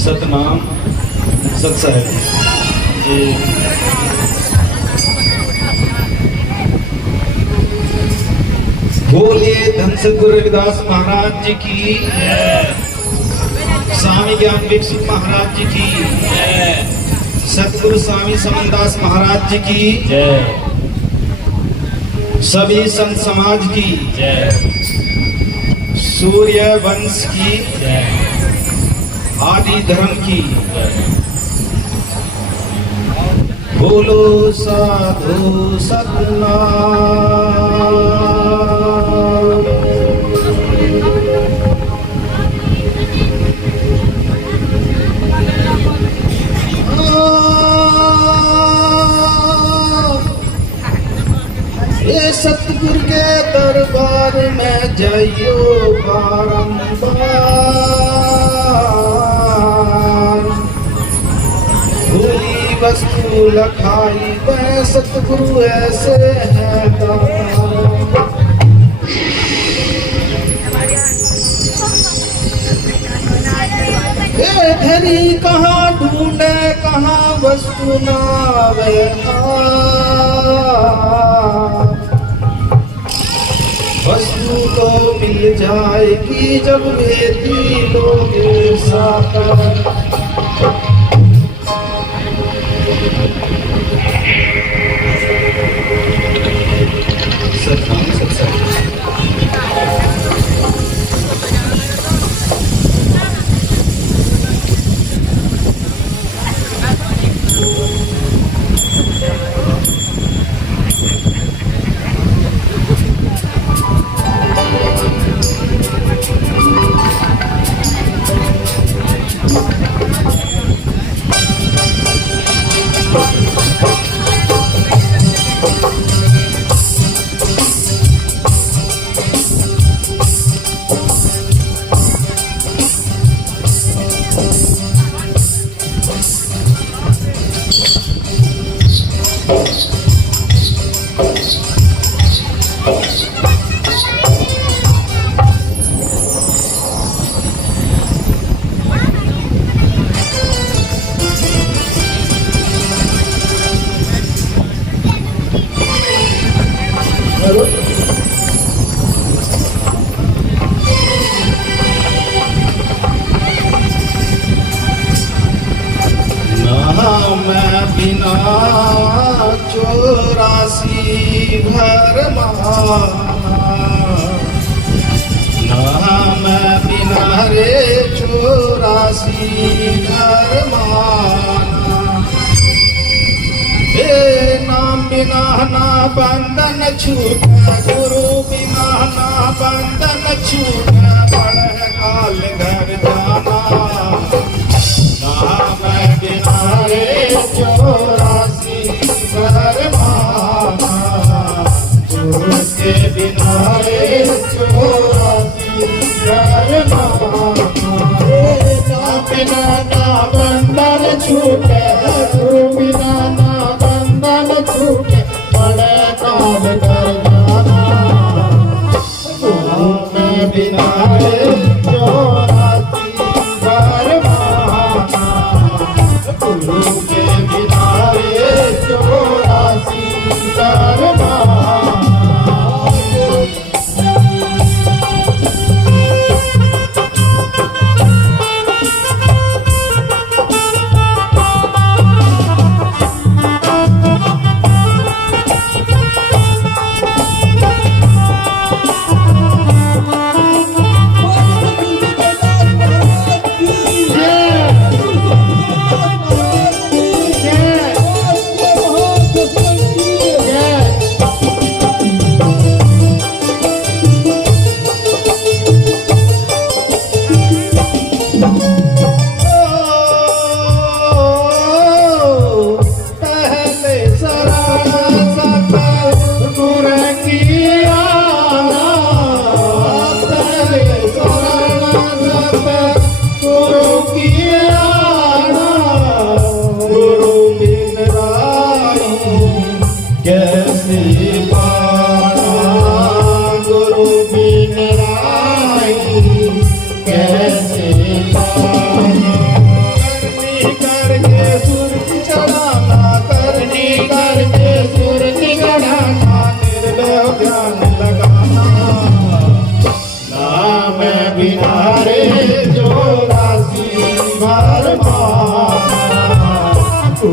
सतनाम सत साहेब बोलिए धन सद्गुरु रविदास महाराज जी की, स्वामी ज्ञान भिक्षु महाराज जी की, सतगुरु स्वामी समनदास महाराज जी की, सभी संत समाज की, सूर्य वंश की, आदि धर्म की। बोलो साधु सतनाम। ये सतगुरु के दरबार में जाइयो बारंबार, भूली वस्तु लखाई वह सतगुरु ऐसे है दाता। ये धरी कहाँ ढूंढे कहाँ वस्तु ना वे वस्तु तो मिल जाएगी जब भेदी लोग साथ। बिना 84 भरमा ना मैं बिना रे 84 भरमाना। हे नाम बिना ना बंधन छूटा, गुरु बिना ना बंधन छूटा, पढ़ काल घर जाना। ना मैं बिना रे 84 भरमाना, गुरु के बिना रे 84 भरमाना। ना बिना ना बंधन छूटे, गुरु बिना ना बंधन छूटे, बड़े काल कर जाना। गुरु के बिना रे 84 भरमाना, गुरु के बिना रे 84 भरमाना।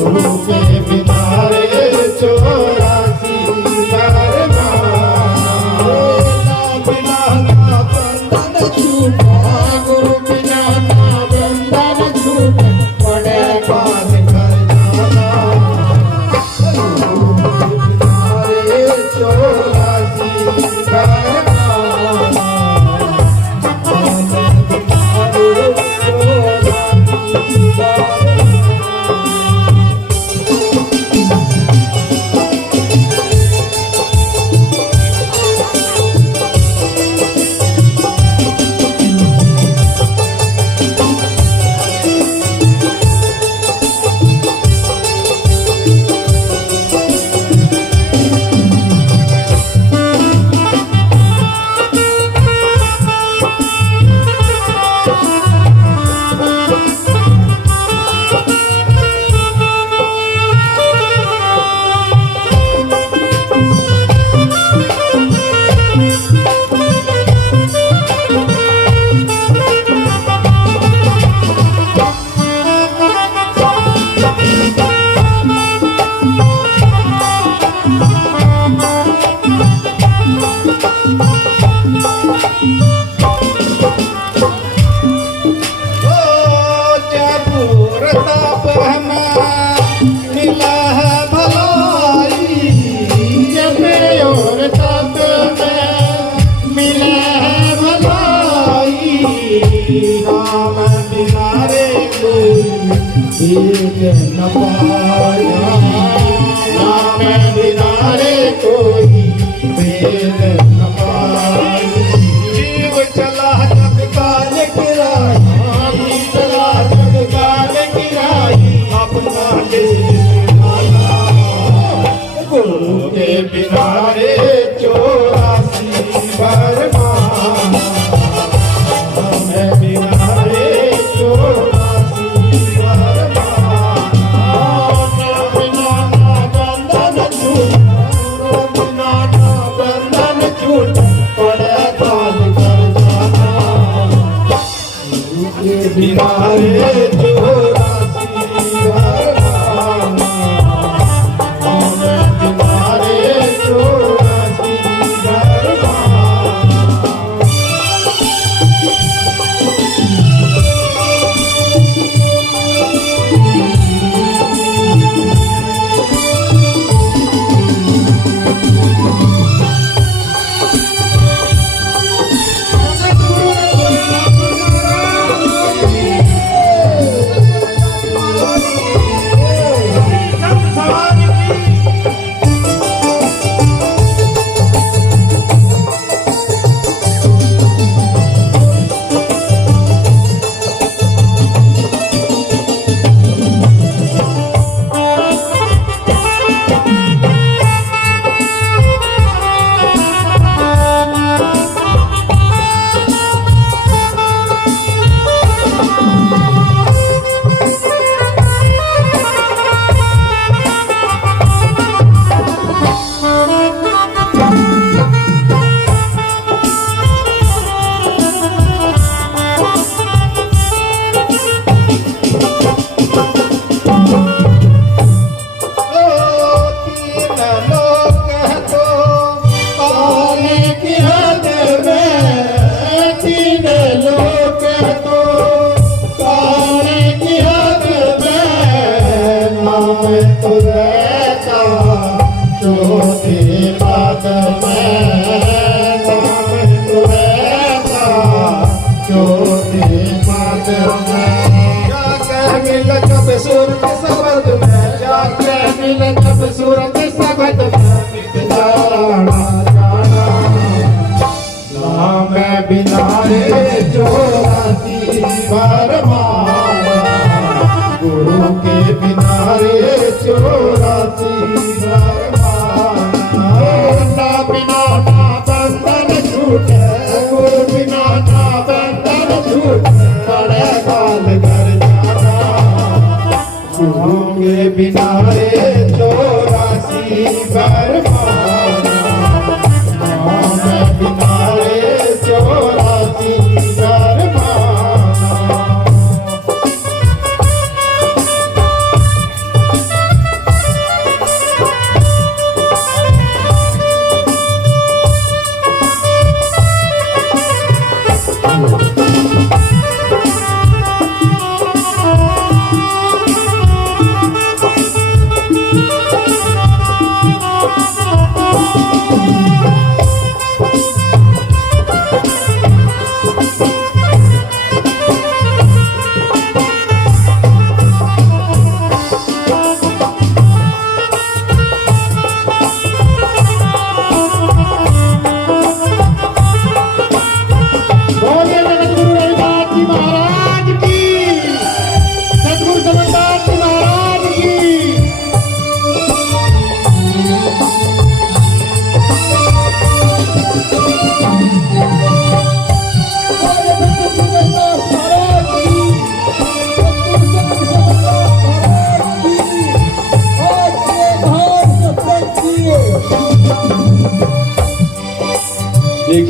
गुरु के बिना रे चौरासी बिना ना बंधन छूटा गुरु बिना ना बंधन छूटा पड़े काल कर जाना चौरासी मिला है भलाई जब और तब में मिला है भलाई नाम बिना रे कोई भेद न पाया नाम बिना रे कोई भेद न पाया जीव चला जग काल किराई चला जग काल किराई अपना गुरु के बिना रे चौरासी बरमान बिना रे चौरासी बरमान बिना ना बंधन छूट बिना ना बंधन छूट पड़े काल कर जाना गुरु के बिना रे चौरासी बरमान सूरत सबद नाम बिना रे चौरासी बरमान गुरु के बिना रे चौरासी बरमान ना बिना ना बंधन छूटे गुरु बिना ना बंधन छूटे बड़े काल कर जाना गुरु के बिना रे चौरासी बरमान नाम बिना रे चौरासी बरमान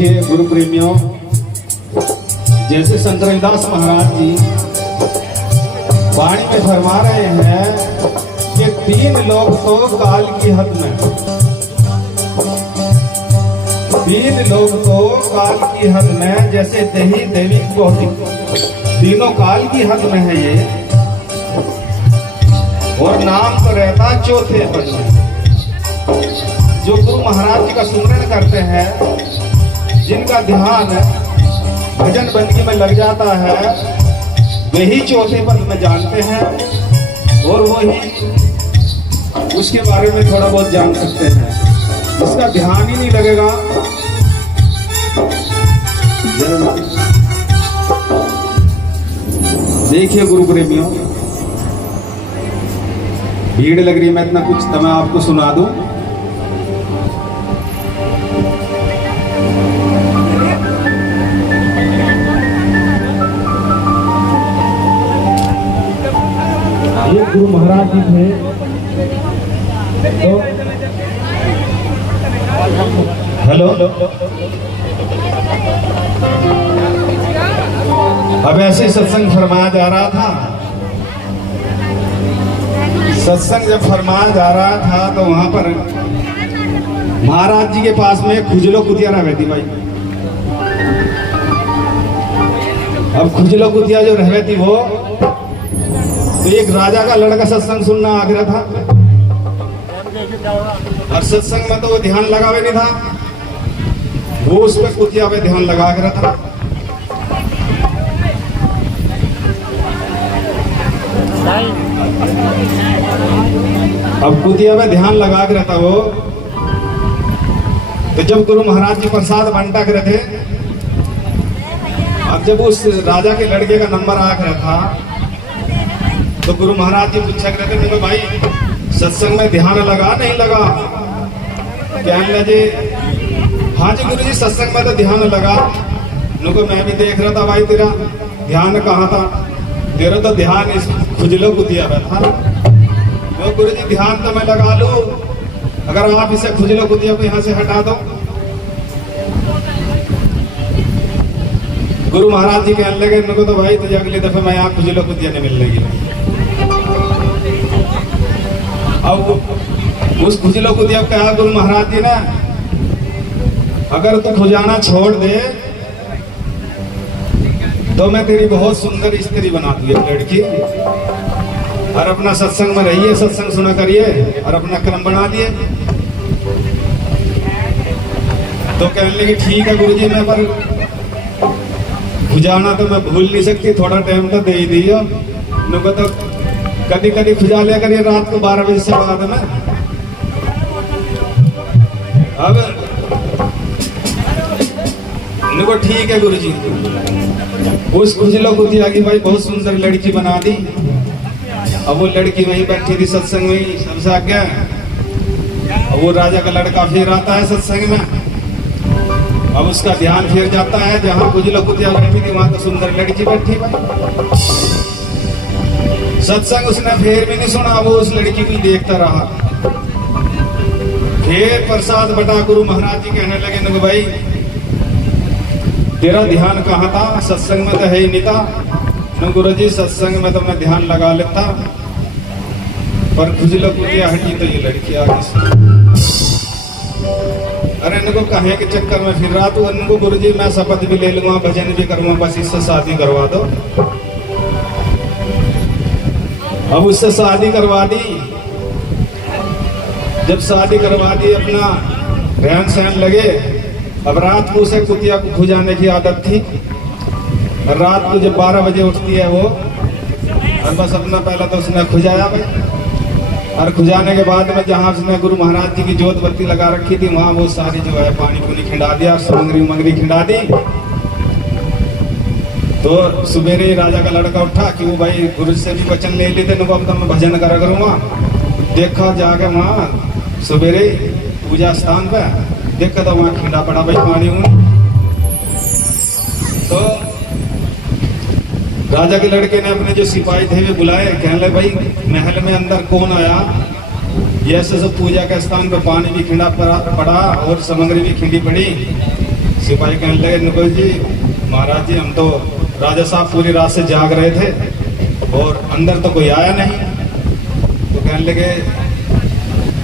देखिए गुरु प्रेमियों, जैसे संत रविदास महाराज जी वाणी में फरमा रहे हैं कि 3 लोग तो काल की हद में, 3 लोग तो काल की हद में, जैसे देही देवी भौतिक, तीनों काल की हद में है ये, और नाम तो रहता चौथे पद में। जो गुरु महाराज जी का सुमरण करते हैं, जिनका ध्यान भजन बंदगी में लग जाता है, वही चौथे पद में जानते हैं, और वही उसके बारे में थोड़ा बहुत जान सकते हैं। जिसका ध्यान ही नहीं लगेगा, देखिए गुरु प्रेमियों, भीड़ लग रही है, मैं इतना कुछ तो मैं आपको सुना दूं। ये गुरु महाराज जी थे, तो हेलो, अब ऐसे सत्संग फरमाया जा रहा था, सत्संग जब फरमाया जा रहा था तो वहां पर महाराज जी के पास में खुजलो कुतिया रहती भाई। अब खुजलो कुतिया जो रहती वो, तो एक राजा का लड़का सत्संग सुनना आग्रह था, और सत्संग में तो वो ध्यान लगावे नहीं था, वो उस पर कुतिया पे ध्यान लगा कर था। अब कुतिया पे ध्यान लगा कर था वो, तो जब गुरु महाराज जी प्रसाद बांटा कर थे, अब जब उस राजा के लड़के का नंबर आ कर था, तो गुरु महाराज जी पूछा करते थे, भाई सत्संग में ध्यान लगा नहीं लगा? कहने लगे, हाँ जी गुरु जी सत्संग में तो ध्यान लगा। नुको मैं भी देख रहा था भाई, तेरा ध्यान कहाँ था? तेरा तो ध्यान इस खुजलो कुतिया में था। तो गुरु जी ध्यान तो मैं लगा लूं, अगर आप इसे खुजलो कुतिया को यहाँ से हटा दो। गुरु महाराज जी कहने लगे, नुको तो भाई तुझे अगली दफे मैं यहाँ खुजलो कुतिया नहीं मिलने की। अब उस खुजलो कुतिया कहा गुरु महाराज जी ने, अगर तू खुजाना छोड़ दे तो मैं तेरी बहुत सुंदर स्त्री बना दूंगी लड़की, और अपना सत्संग में रहिए, सत्संग सुना करिए, और अपना क्रम बना दिए। तो कहने लगी ठीक है गुरु जी, मैं पर खुजाना तो मैं भूल नहीं सकती, थोड़ा टाइम तो दे ही दिया। नुको तो कभी कभी खुजा लिया करिए रात को 12 बजे से बाद में। अब नुको ठीक है गुरु जी, उस खुजलो कुतिया की भाई बहुत सुंदर लड़की बना दी। अब वो लड़की वहीं बैठी थी सत्संग में, सबसे आगे। अब वो राजा का लड़का फिर आता है सत्संग में, अब उसका ध्यान फिर जाता है जहां खुजलो कुतिया बैठी थी, वहां तो सुंदर लड़की बैठी भाई। सत्संग उसने फिर भी नहीं सुना, वो उस लड़की को देखता रहा। फिर प्रसाद बटा गुरु महाराज जी कहने लगे, नुको भाई तेरा ध्यान कहाँ था? सत्संग में तो है ही नहीं था। न गुरु जी सत्संग में तो मैं ध्यान लगा लेता, पर खुजलो कुतिया हटी तो ये लड़की आ गई। अरे इनको कहे के चक्कर में फिर रहा तू? इनको गुरु जी मैं शपथ भी ले लूंगा, भजन भी करूंगा, बस इससे शादी करवा दो। अब उससे शादी करवा दी। जब शादी करवा दी, अपना रहन सहन लगे। अब रात को उसे कुतिया को खुजाने की आदत थी, रात को जब 12 बजे उठती है वो, और बस अपना पहला तो उसने खुजाया भाई, और खुजाने के बाद में जहाँ उसने गुरु महाराज जी की जोत बत्ती लगा रखी थी, वहां वो सारी जो है पानी पुनी खिंडा दिया, समंगरी उमंगरी खिंडा दी। तो सुबेरे राजा का लड़का उठा कि वो भाई गुरु से भी वचन ले लेते, अब तो मैं भजन करा करूंगा। देखा जाके वहां सुबेरे पूजा स्थान पे देखा तो वहां खिंडा पड़ा भाई पानी में। तो राजा के लड़के ने अपने जो सिपाही थे वे बुलाए, कहने लगे भाई महल में अंदर कौन आया? ये ऐसे सब पूजा के स्थान पे पानी भी खिंडा पड़ा और सामग्री भी खिंडी पड़ी, सिपाही कहने लगे नुकुल जी महाराज जी हम तो राजा साहब पूरी रात से जाग रहे थे और अंदर तो कोई आया नहीं। तो कहने लगे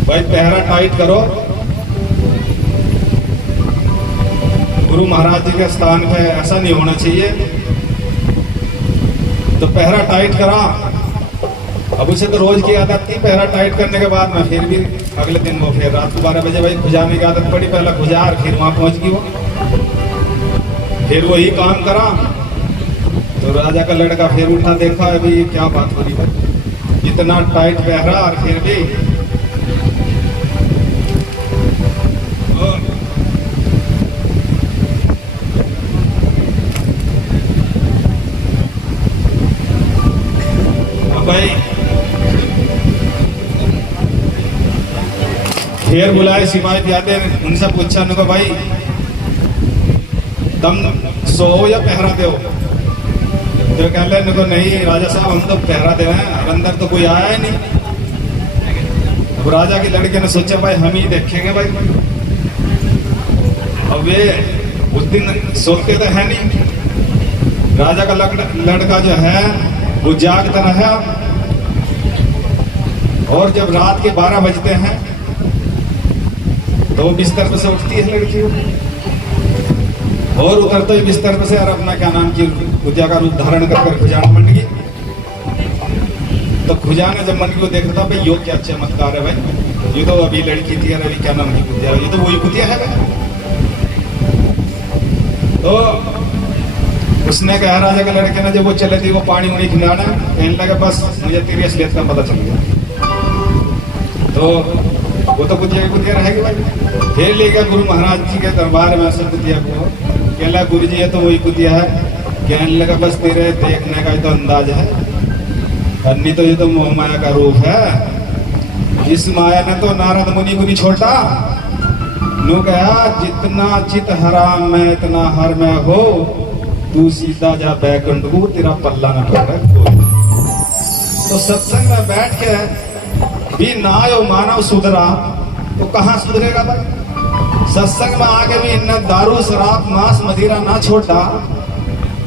भाई पहरा टाइट करो, गुरु महाराज जी के स्थान पे ऐसा नहीं होना चाहिए। तो पहरा टाइट करा। अब उसे तो रोज की आदत थी, पहरा टाइट करने के बाद में फिर भी अगले दिन वो फिर रात को 12 बजे भाई खुजाने की आदत पड़ी, पहला खुजार फिर वहां पहुंच गई वो, फिर वही काम करा। तो राजा का लड़का फिर उठा, देखा अभी ये क्या बात हो रही भाई, इतना टाइट पहरा और फिर भी भाई फिर बुलाए सिपाही जाते हैं, उनसे पूछा उनको भाई तुम सो या पहरा दो? तो कह रहे उनको नहीं राजा साहब हम तो पहरा दे रहे हैं और अंदर तो कोई आया ही नहीं। अब राजा के लड़के ने सोचा भाई हम ही देखेंगे भाई। अब वे उस दिन सोते तो है नहीं, राजा का लड़का जो है वो जागता रहा। और जब रात के 12 बजते हैं तो वो बिस्तर पे से उठती है लड़की और उतरते ही बिस्तर पे से और अपना क्या नाम की पूजा का रूप धारण कर खुजाना मंड गई। तो खुजाने जब मन को देखता भाई यो क्या चमत्कार है भाई, ये तो अभी लड़की थी और अभी क्या नाम की कुतिया, ये तो वही कुतिया है भाई। तो उसने कहा राजा के लड़के ने जब वो चले थी वो पानी उन्हीं खिलाना, कहने लगा बस मुझे तेरी असलियत का पता चल गया। तो वो तो कुतिया रहेगी भाई। फिर ले गया गुरु महाराज जी के दरबार में असल कुतिया को, कहने लगा गुरु जी ये तो वही कुतिया है। कहने लगा बस तेरे देखने का तो अंदाज है, अन्नी तो ये तो मोह माया का रूप है। इस माया ने तो नारद मुनि को नहीं छोड़ा, नु कहा जितना चित हराम में इतना हर में हो, तू सीधा जा बैकुंठ को तेरा पल्ला न पड़े। तो सत्संग में बैठ के भी ना यो मानव सुधरा तो कहां सुधरेगा भाई। सत्संग में आके भी इन्हें दारू शराब मांस मदिरा ना छोड़ा,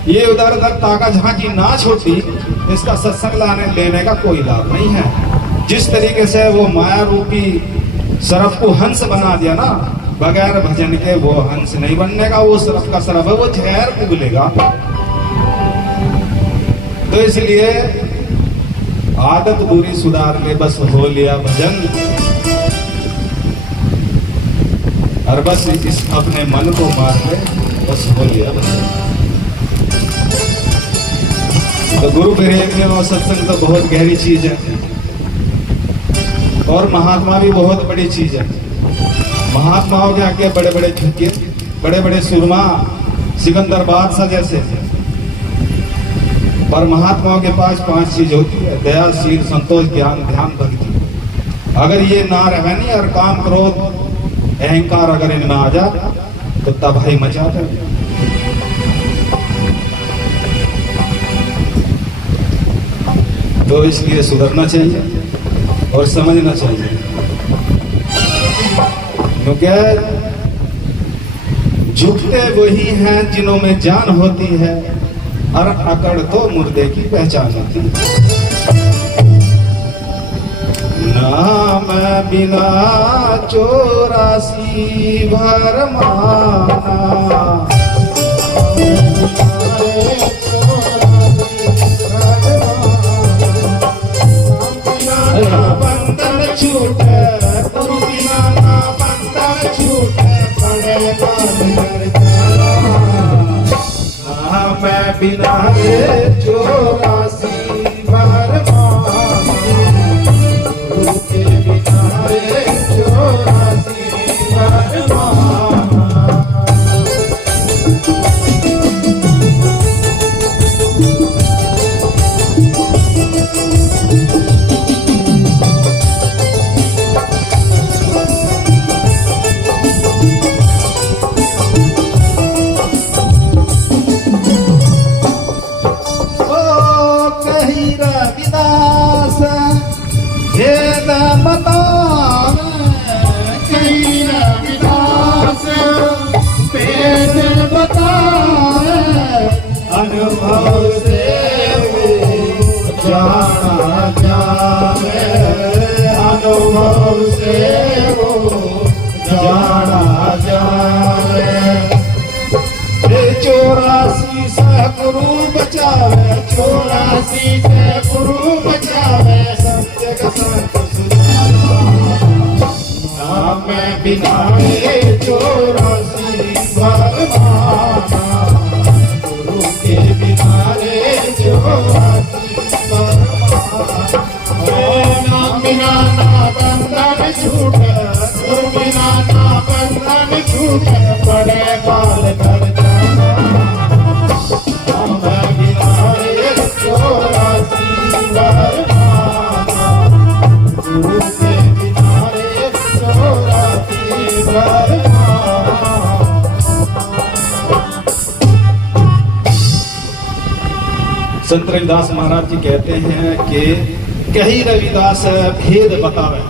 ये उधर उधर ताका झांकी ना छोड़ी, इसका सत्संग लाने लेने का कोई लाभ नहीं है। जिस तरीके से वो माया रूपी सरफ को हंस बना दिया ना, बगैर भजन के वो हंस नहीं बनने का, वो सरफ का सरफ है, वो जहर उगलेगा। तो इसलिए आदत बुरी सुधार ले, बस हो लिया भजन और बस इस अपने मन को मार ले, बस हो लिया भजन। तो गुरु प्रेम और सत्संग तो बहुत गहरी चीज है और महात्मा भी बहुत बड़ी चीज है। महात्माओं के आगे बड़े बड़े झुके, बड़े बड़े सुरमा, सिकंदर बादशाह जैसे, पर महात्माओं के पास 5 चीज होती है, दया, शील, संतोष, ज्ञान, ध्यान, भक्ति। अगर ये ना रहे नहीं और काम क्रोध अहंकार अगर इनमें आ जा तो तबाही मचाता है। तो इसलिए सुधरना चाहिए और समझना चाहिए, क्योंकि झुकते वही हैं जिन्हों में जान होती है और अकड़ तो मुर्दे की पहचान होती है। नाम बिना 84 भरमाना, बंधन छूटे गुरु बिना ना बंधन छूटे, पड़े मैं बिना 84 भरमाना, गुरु के बिना 84 भरमाना। रविदास वेद बतावे, अनुभव से जाना जावे, अनुभव से जाना जावे। 84 से गुरु बचावे, 84 से गुरु बचावे, सत्य का संत सुजाना, नाम बिना 84 बरमाना, गुरु के बिना 84 बरमाना। नाम बिना ना बंधन छूटे, गुरु बिना ना बंधन छूटे, बड़े बाल कर जाना, नाम बिना 84 बरमाना, गुरु के बिना 84 बरमाना। संत रविदास महाराज जी कहते हैं कि कही रविदास भेद बतावे,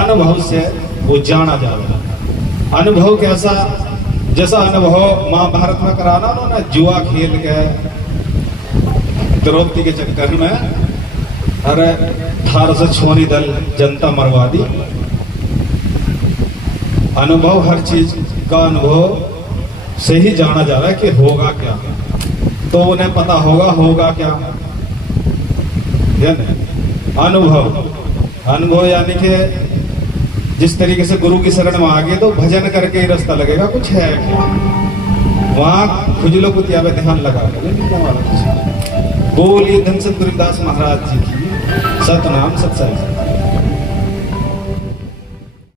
अनुभव से वो जाना जावे। अनुभव कैसा? जैसा अनुभव महाभारत में कराना उन्होंने जुआ खेल के द्रौपदी के चक्कर में अरे 1800 छोरी दल जनता मरवा दी। अनुभव, हर चीज का अनुभव से ही जाना जावे कि होगा क्या, तो उन्हें पता होगा क्या। अनुभव यानी कि जिस तरीके से गुरु की शरण में आ गए तो भजन करके ही रास्ता लगेगा, कुछ है क्या वहां खुजलो कुतिया पे ध्यान लगा के। बोलिए धन सत गुरुदास महाराज जी की सतनाम सत्संग।